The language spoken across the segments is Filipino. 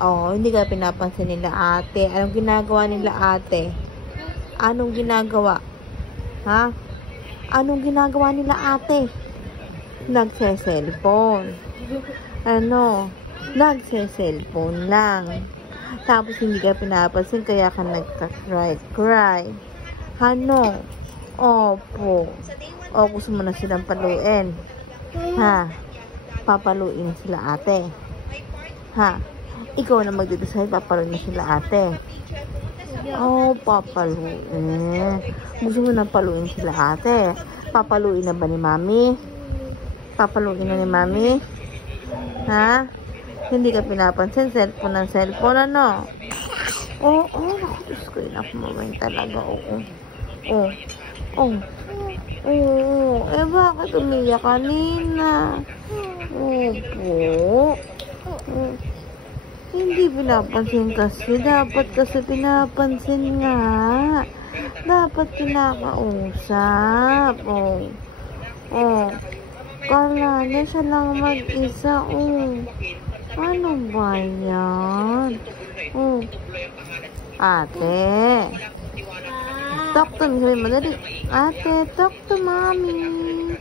Oh, hindi ka pinapansin nila ate. Anong ginagawa nila ate? Anong ginagawa? Ha? Anong ginagawa nila ate? Nagse-cellphone. Ano? Nagse-cellphone lang. Tapos hindi ka pinapansin kaya ka nagka-cry. Ano? Opo. O gusto mo na silang paluin. Ha? Papaluin na sila ate. Ha? Ikaw na magdideside, papaluin na sila ate. Oh, papaluin. Gusto mo na paluin sila ate. Papaluin na ba ni mami? Papaluin na ni mami? Ha? Hindi ka pinapansin, cellphone ng cellphone, ano? Oo, Diyos ko, inakumawin talaga, oo. Bakit umiyak kanina? Opo. Hindi pinapansin kasi, dapat kasi pinapansin nga. Dapat kinakausap, kala niya siya lang mag-isa, Ano ba yan? Ate. Talk to me. Sabi mo, dali. Ate, talk to mommy.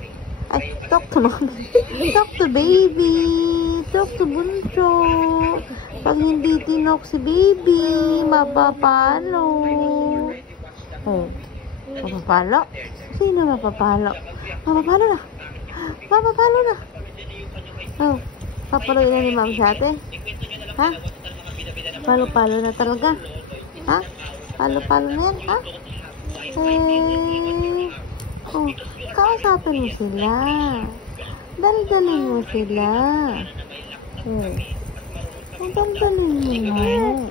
Ay, talk to mommy. Talk to baby. Talk to bunso. Pag hindi tinok si baby, mapapalo. Mapapalo? Sino mapapalo? Mapapalo na. Mapapalo na. Papaluin na ni ma'am sa ate? Ha? Palo-palo na talaga? Ha? Palo-palo na yan, ha? Kausapin mo sila. Dali-dalin mo sila. Dali-dalin mo na.